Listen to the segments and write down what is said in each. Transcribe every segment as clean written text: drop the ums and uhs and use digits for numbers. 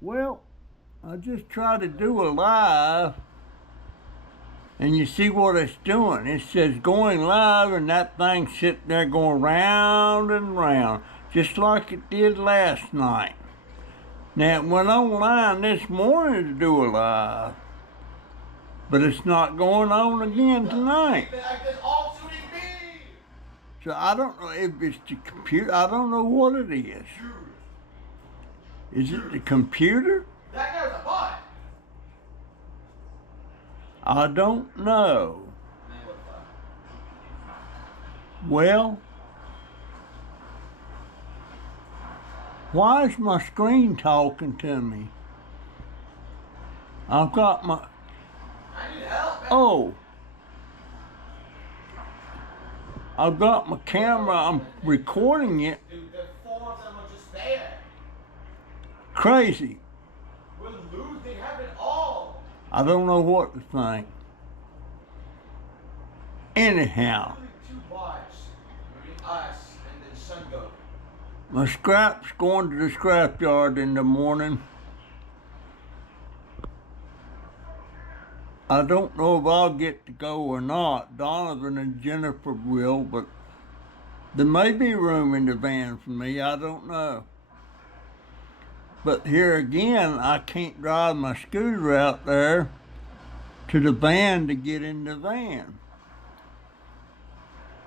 Well, I just tried to do a live, and you see what it's doing. It says going live, and that thing's sitting there going round and round, just like it did last night. Now, it went online this morning to do a live, but it's not going on again tonight. So I don't know if it's the computer. I don't know what it is. Is it the computer? That guy's a bot. I don't know. Well, why is my screen talking to me? I've got my... I need help, man. Oh. I've got my camera. I'm recording it. Dude, the four of them are just there. Crazy. We're losing. They have it all. I don't know what to think. Anyhow. Only two bots. Us and then Sun Goku. My scrap's going to the scrapyard in the morning. I don't know if I'll get to go or not. Donovan and Jennifer will, but there may be room in the van for me. I don't know. But here again, I can't drive my scooter out there to the van to get in the van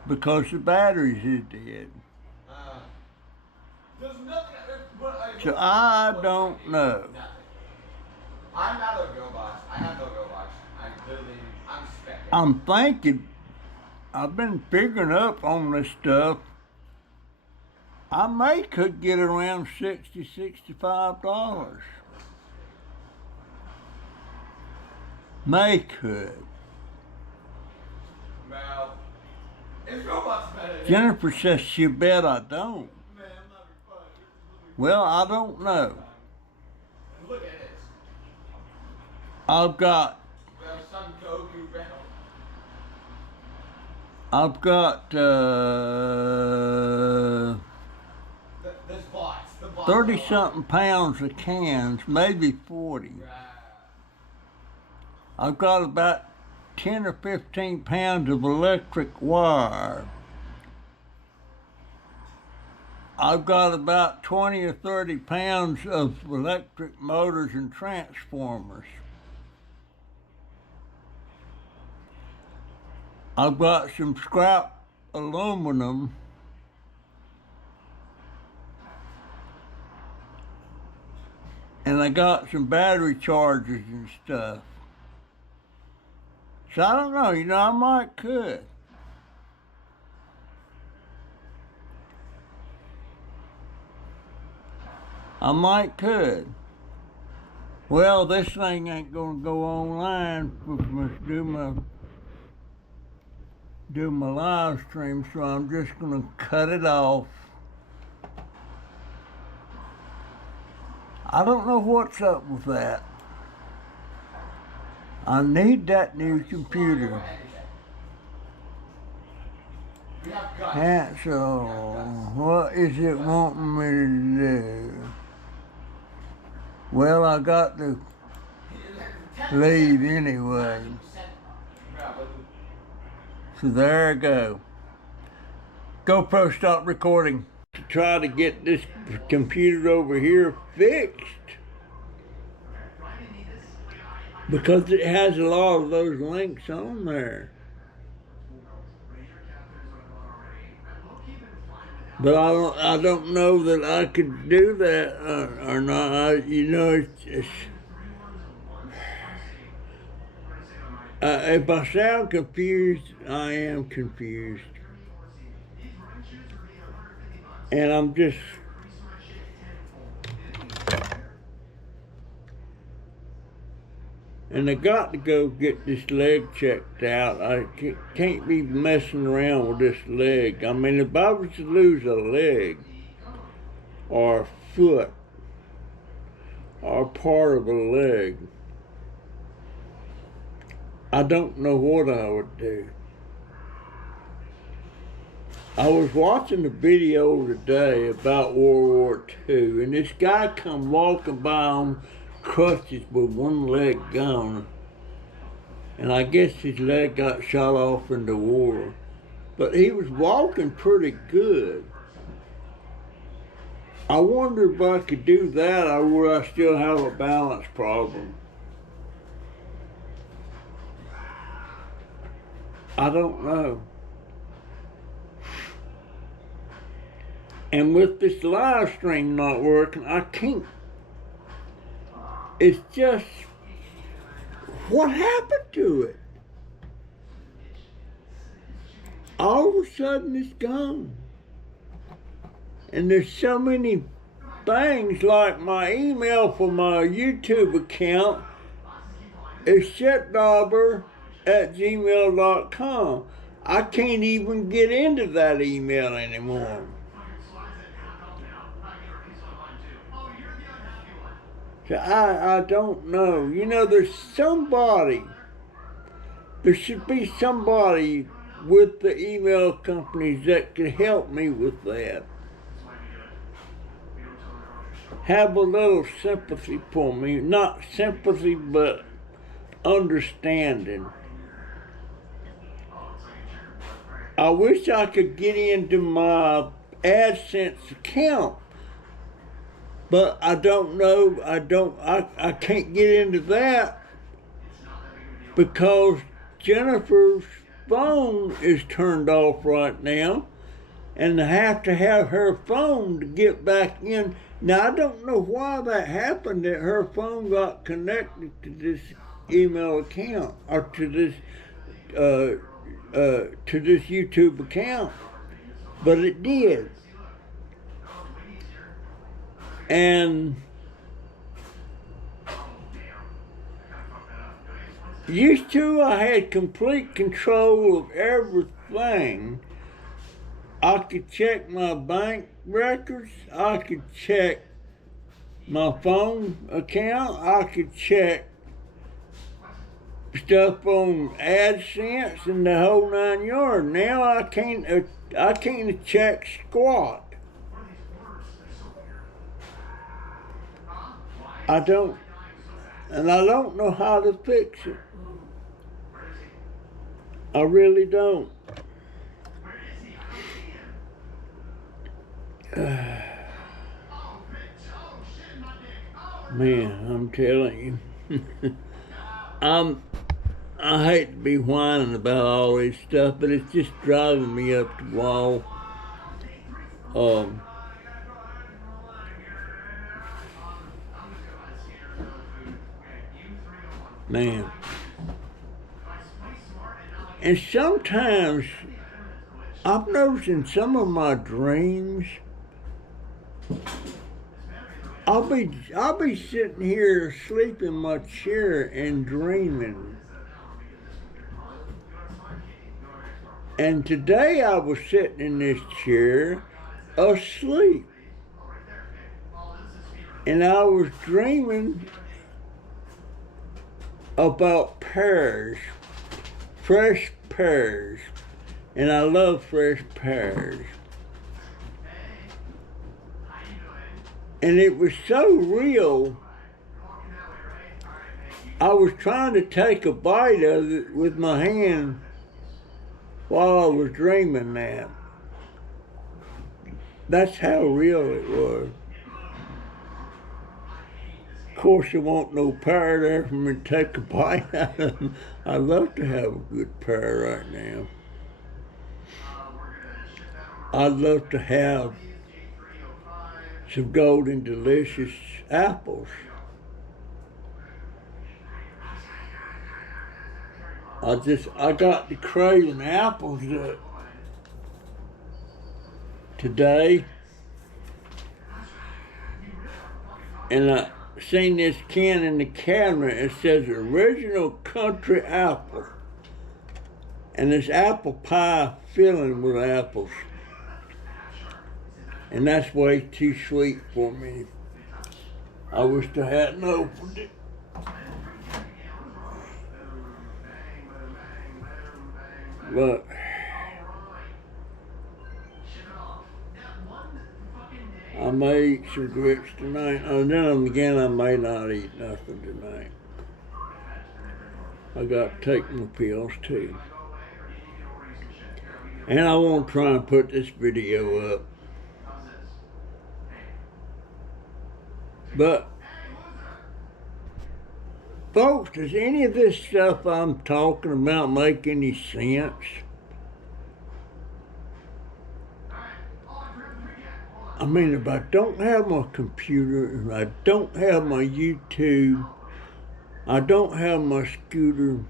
because the batteries is dead. There's nothing. So I don't know. Nothing. I'm not a go box. I have no go box. I'm specking. I'm thinking, I've been figuring up on this stuff. I could get around $60, $65. Could. Well, it's robots better. Jennifer says she bet I don't. Man, I'm not being funny. Well, I don't know. Look at this. I've got Well, Sun Goku Bell. I've got There's bots. The bots. 30-something pounds of cans, maybe 40. I've got about 10 or 15 pounds of electric wire. I've got about 20 or 30 pounds of electric motors and transformers. I've got some scrap aluminum. And I got some battery chargers and stuff. So I don't know, I might could. I might could. Well, this thing ain't gonna go online for me to do my live stream, so I'm just gonna cut it off. I don't know what's up with that. I need that new computer. And so, what is it wanting me to do? Well, I got to leave anyway. So there I go. GoPro stopped recording to try to get this computer over here fixed because it has a lot of those links on there. But I don't know that I could do that or not. If I sound confused, I am confused. And I'm just... And I got to go get this leg checked out. I can't be messing around with this leg. I mean, if I was to lose a leg or a foot or part of a leg, I don't know what I would do. I was watching a video today about World War II, and this guy come walking by on crutches with one leg gone. And I guess his leg got shot off in the war. But he was walking pretty good. I wonder if I could do that, or would I still have a balance problem? I don't know. And with this live stream not working, I can't. It's just, what happened to it? All of a sudden it's gone. And there's so many things, like my email for my YouTube account is setdobber@gmail.com. I can't even get into that email anymore. So I don't know. You know, there should be somebody with the email companies that could help me with that. Have a little sympathy for me. Not sympathy, but understanding. I wish I could get into my AdSense account, but I don't know. I can't get into that because Jennifer's phone is turned off right now, and I have to have her phone to get back in. Now, I don't know why that happened, that her phone got connected to this email account, or to this YouTube account, but it did. And used to, I had complete control of everything. I could check my bank records, I could check my phone account, I could check stuff on AdSense and the whole 9 yards. Now I can't check squat. I don't know how to fix it. I really don't. Man, I'm telling you. I hate to be whining about all this stuff, but it's just driving me up the wall. Man. And sometimes I've noticed in some of my dreams, I'll be sitting here asleep in my chair and dreaming. And today I was sitting in this chair asleep. And I was dreaming about pears, fresh pears. And I love fresh pears. And it was so real, I was trying to take a bite of it with my hand while I was dreaming that. That's how real it was. Of course, there won't no pear there for me to take a bite out of them. I'd love to have a good pear right now. I'd love to have some golden delicious apples. I got to craving apples today, and I seen this can in the cabinet. It says original country apple, and it's apple pie filling with apples. And that's way too sweet for me. I wish I hadn't opened it. But I may eat some grits tonight. And then again, I may not eat nothing tonight. I got to take my pills too. And I want to try and put this video up. But, folks, does any of this stuff I'm talking about make any sense? I mean, if I don't have my computer, if I don't have my YouTube, I don't have my scooter,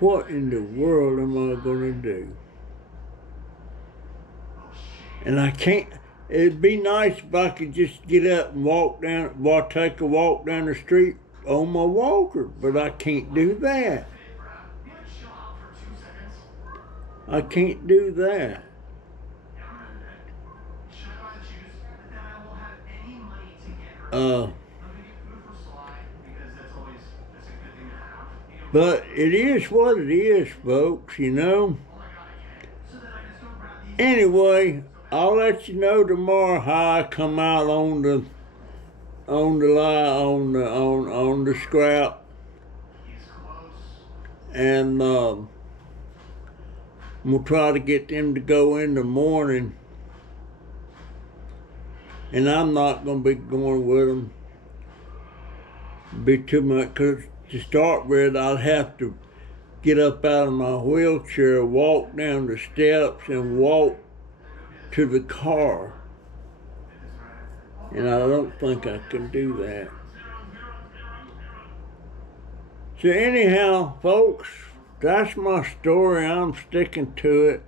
what in the world am I going to do? And I can't, it'd be nice if I could just get up and walk down, take a walk down the street on my walker, but I can't do that. I can't do that. But it is what it is, folks, you know. Anyway, I'll let you know tomorrow how I come out on the scrap, and we'll try to get them to go in the morning. And I'm not going to be going with them. Be too much, because to start with, I'd have to get up out of my wheelchair, walk down the steps, and walk to the car. And I don't think I can do that. So anyhow, folks, that's my story. I'm sticking to it.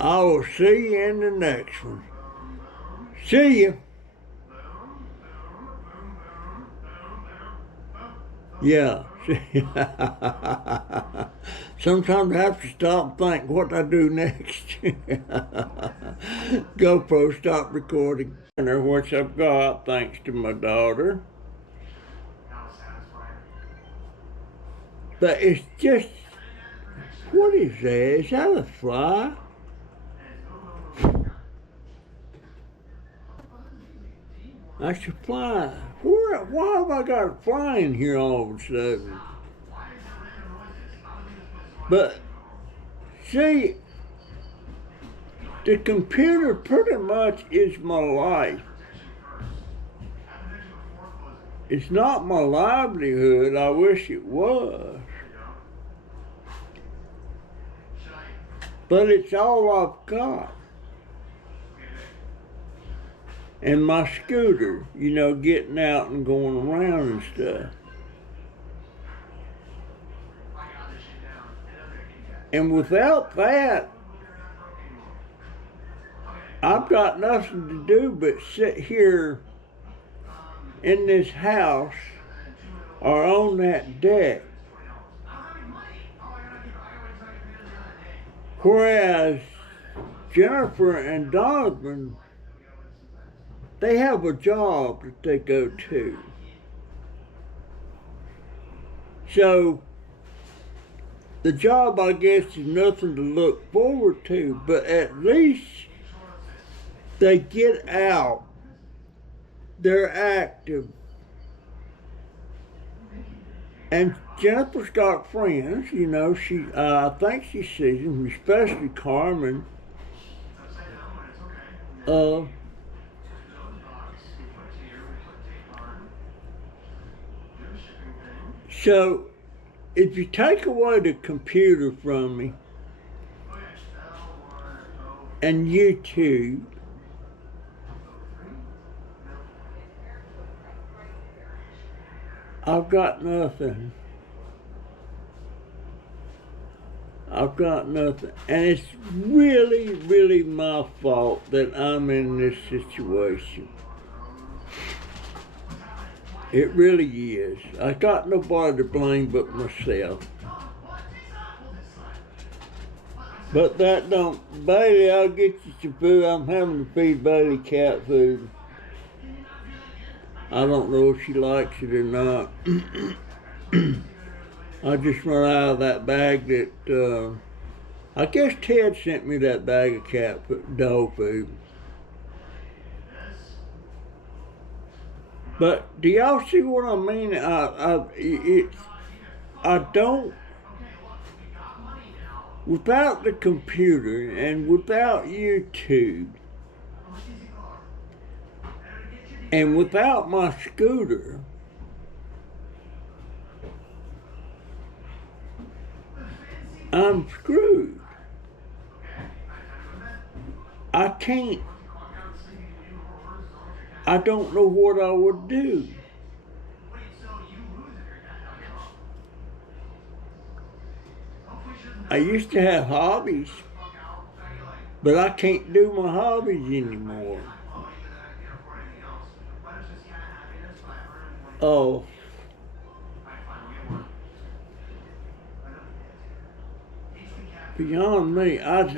I will see you in the next one. See ya. Yeah. Sometimes I have to stop and think what I do next. GoPro stopped recording. Which I've got thanks to my daughter. But it's just, what is that? Is that a fly? That's a fly. Why have I got a fly in here all of a sudden? But, see, the computer pretty much is my life. It's not my livelihood. I wish it was. But it's all I've got. And my scooter, you know, getting out and going around and stuff. And without that, I've got nothing to do but sit here in this house or on that deck. Whereas Jennifer and Donovan, they have a job that they go to. So, the job, I guess, is nothing to look forward to, but at least they get out. They're active. And Jennifer's got friends, you know, I think she sees them, especially Carmen. So, if you take away the computer from me and YouTube, I've got nothing. I've got nothing. And it's really, really my fault that I'm in this situation. It really is. I got nobody to blame but myself. But that don't, Bailey, I'll get you some food. I'm having to feed Bailey cat food. I don't know if she likes it or not. I just run out of that bag that I guess Ted sent me that bag of dog food. But do y'all see what I mean? I don't, without the computer and without YouTube and without my scooter, I'm screwed. I can't. I don't know what I would do. I used to have hobbies, but I can't do my hobbies anymore. Oh. Beyond me, and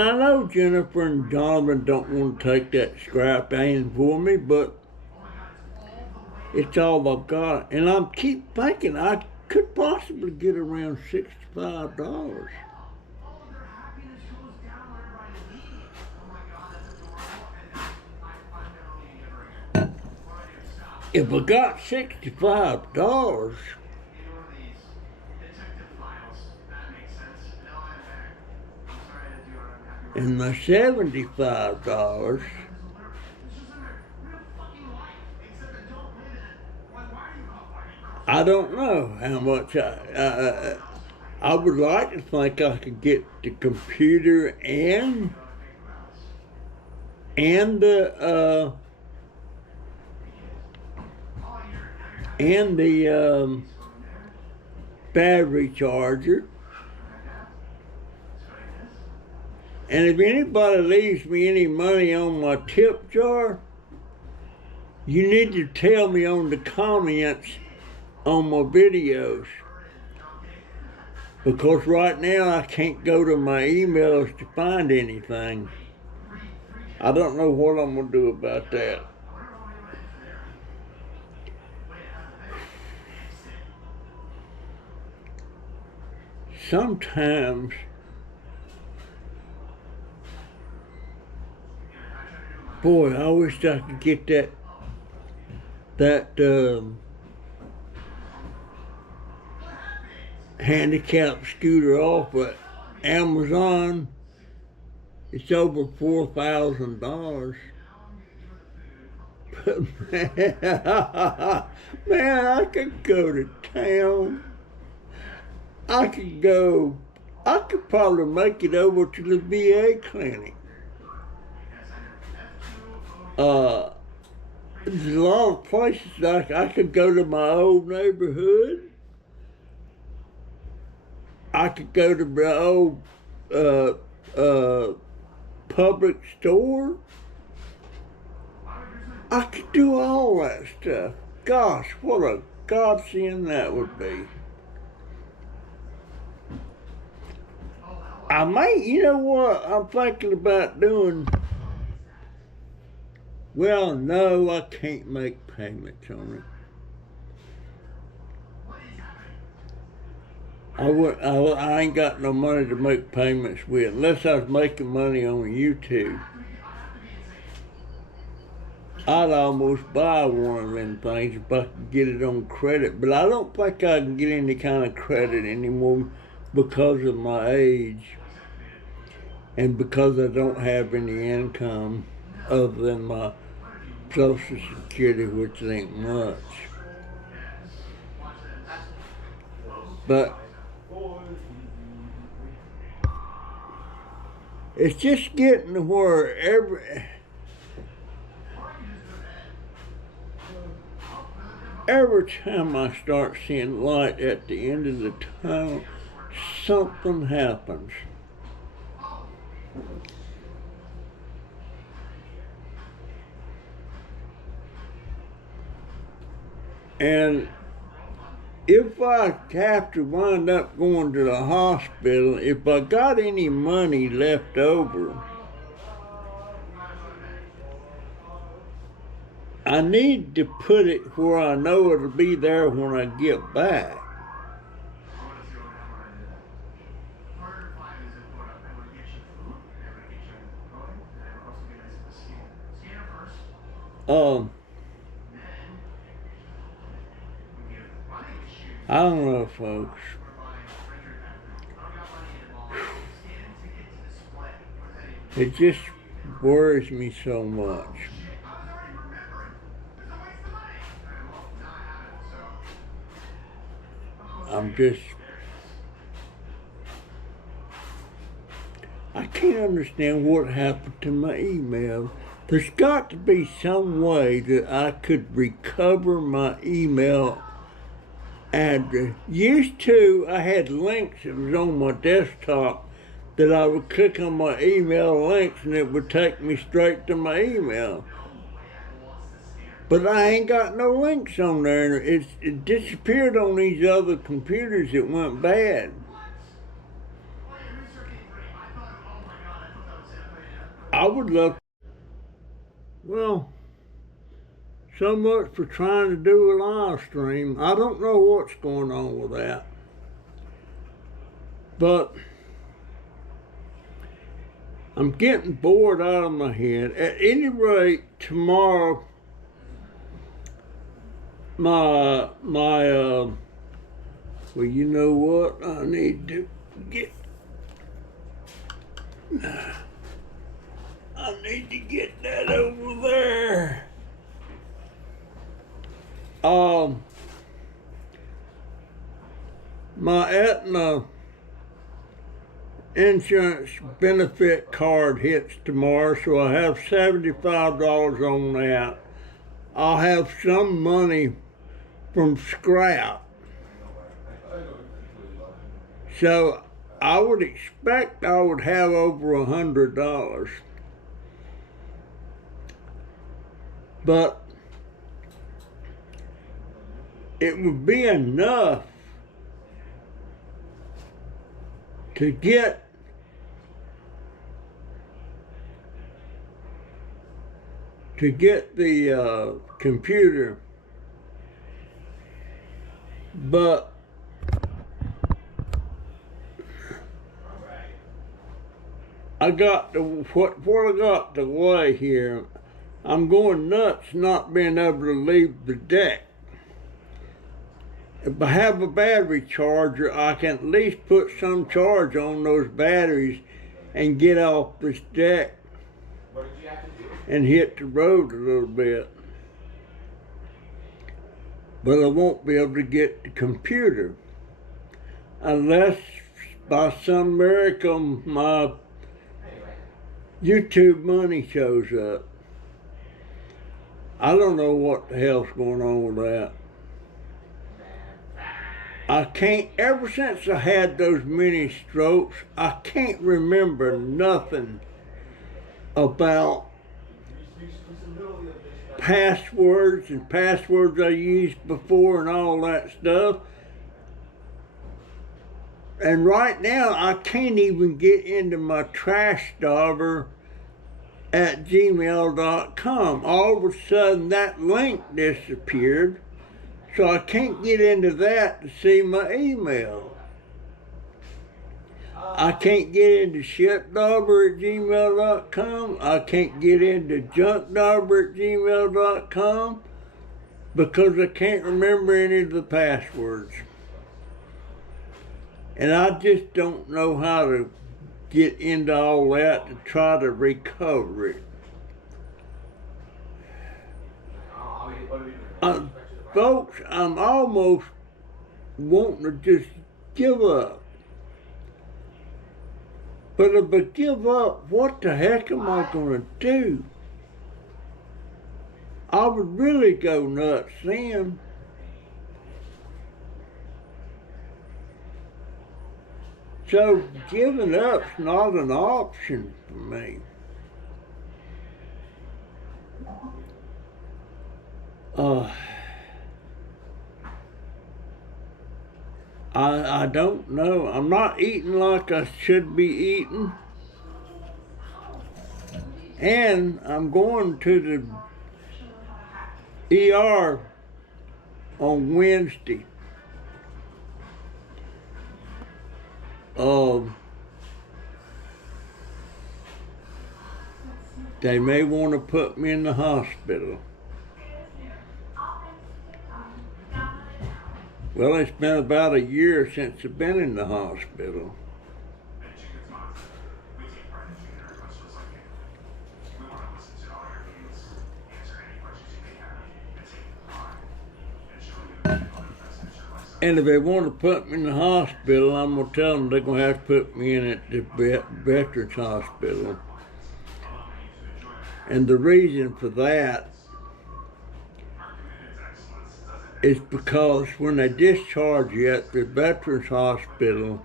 I know Jennifer and Donovan don't want to take that scrap in for me, but it's all I've got. And I keep thinking I could possibly get around $65. If I got $65 and my $75, I don't know how much I would like to think I could get the computer and the battery charger. And if anybody leaves me any money on my tip jar, you need to tell me on the comments on my videos. Because right now I can't go to my emails to find anything. I don't know what I'm going to do about that. Sometimes boy, I wish I could get that handicapped scooter off at Amazon. It's over $4,000. But man, I could go to town. I could probably make it over to the VA clinic. There's a lot of places I could go to my old neighborhood. I could go to my old public store. I could do all that stuff. Gosh, what a godsend that would be. I may, you know what I'm thinking about doing? Well, no, I can't make payments on it. I ain't got no money to make payments with, unless I was making money on YouTube. I'd almost buy one of them things if I could get it on credit, but I don't think I can get any kind of credit anymore because of my age and because I don't have any income other than my Social Security, which ain't much. But it's just getting to where every time I start seeing light at the end of the tunnel, something happens. And if I have to wind up going to the hospital, if I got any money left over, I need to put it where I know it'll be there when I get back. I don't know, folks. It just worries me so much. I can't understand what happened to my email. There's got to be some way that I could recover my email address. Used to, I had links that was on my desktop that I would click on my email links and it would take me straight to my email. But I ain't got no links on there, and it disappeared on these other computers that went bad. I would love. Well, so much for trying to do a live stream. I don't know what's going on with that. But I'm getting bored out of my head. At any rate, tomorrow, well, you know what? I need to get that over there. My Aetna insurance benefit card hits tomorrow, so I have $75 on that. I'll have some money from scrap. So I would expect I would have over $100. But it would be enough to get the computer, but I got what I got delay here. I'm going nuts not being able to leave the deck. If I have a battery charger, I can at least put some charge on those batteries and get off this deck and hit the road a little bit. But I won't be able to get the computer unless by some miracle my YouTube money shows up. I don't know what the hell's going on with that. I can't, ever since I had those mini strokes, I can't remember nothing about passwords and passwords I used before and all that stuff. And right now, I can't even get into my trash dauber at gmail.com. All of a sudden, that link disappeared. So I can't get into that to see my email. I can't get into shitdobber at gmail.com. I can't get into junkdobber at gmail.com because I can't remember any of the passwords. And I just don't know how to get into all that to try to recover it. Folks, I'm almost wanting to just give up. But if I give up, what the heck am I going to do? I would really go nuts then. So giving up's not an option for me. I don't know. I'm not eating like I should be eating. And I'm going to ER on Wednesday. They may want to put me in the hospital. Well, it's been about a year since I've been in the hospital. And if they want to put me in the hospital, I'm going to tell them they're going to have to put me in at the Veterans Hospital. And the reason for that is because when they discharge you at the Veterans Hospital,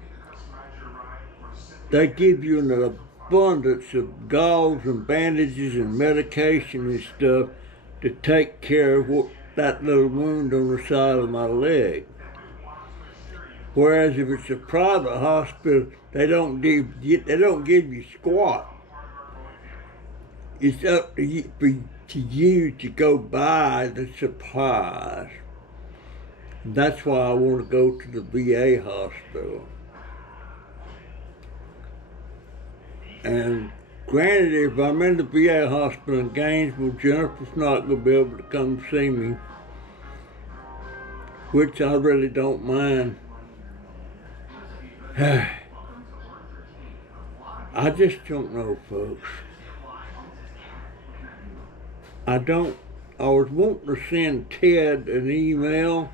they give you an abundance of gauze and bandages and medication and stuff to take care of that little wound on the side of my leg. Whereas if it's a private hospital, they don't give you squat. It's up to you to go buy the supplies. That's why I want to go to the VA hospital. And granted, if I'm in the VA hospital in Gainesville, Jennifer's not going to be able to come see me, which I really don't mind. I just don't know, folks. I was wanting to send Ted an email,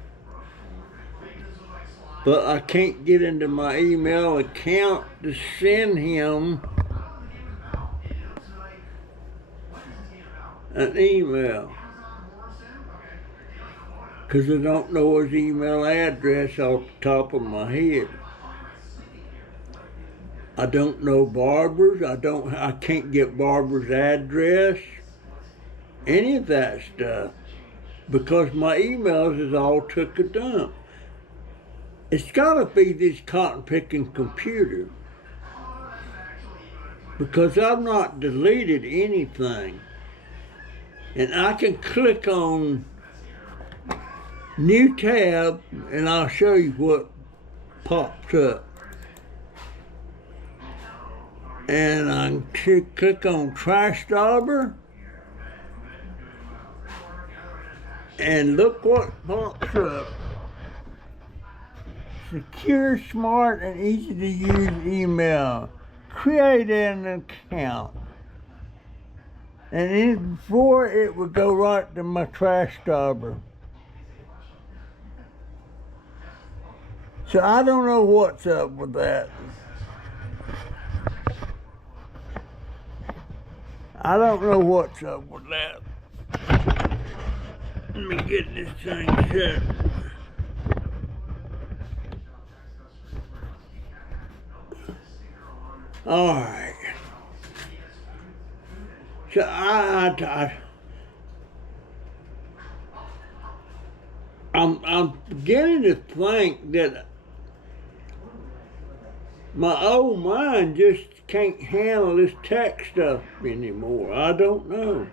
but I can't get into my email account to send him an email, because I don't know his email address off the top of my head. I don't know Barbara's. I can't get Barbara's address, any of that stuff, because my emails is all took a dump. It's got to be this cotton picking computer, because I've not deleted anything. And I can click on new tab and I'll show you what pops up. And I can click on Trash Dobber, and look what pops up. Secure, smart, and easy to use email. Create an account. And before it would go right to my Trash Dobber. So I don't know what's up with that. I don't know what's up with that. Let me get this thing set. All right. So I'm beginning to think that my old mind just can't handle this tech stuff anymore. I don't know.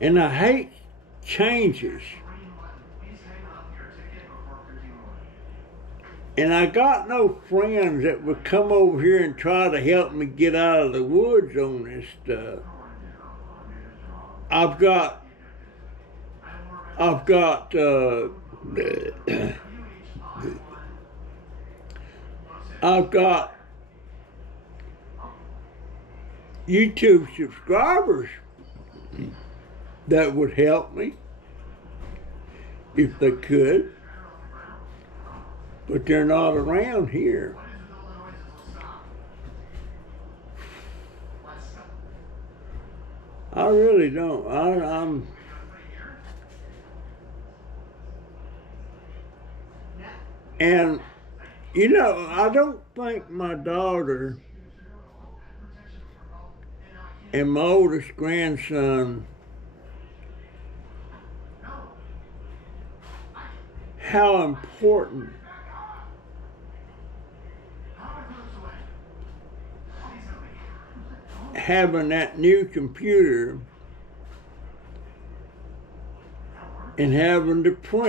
And I hate changes. And I got no friends that would come over here and try to help me get out of the woods on this stuff. I've got YouTube subscribers that would help me if they could, but they're not around here. I really don't. I'm and you know, I don't think my daughter and my oldest grandson how important having that new computer and having to print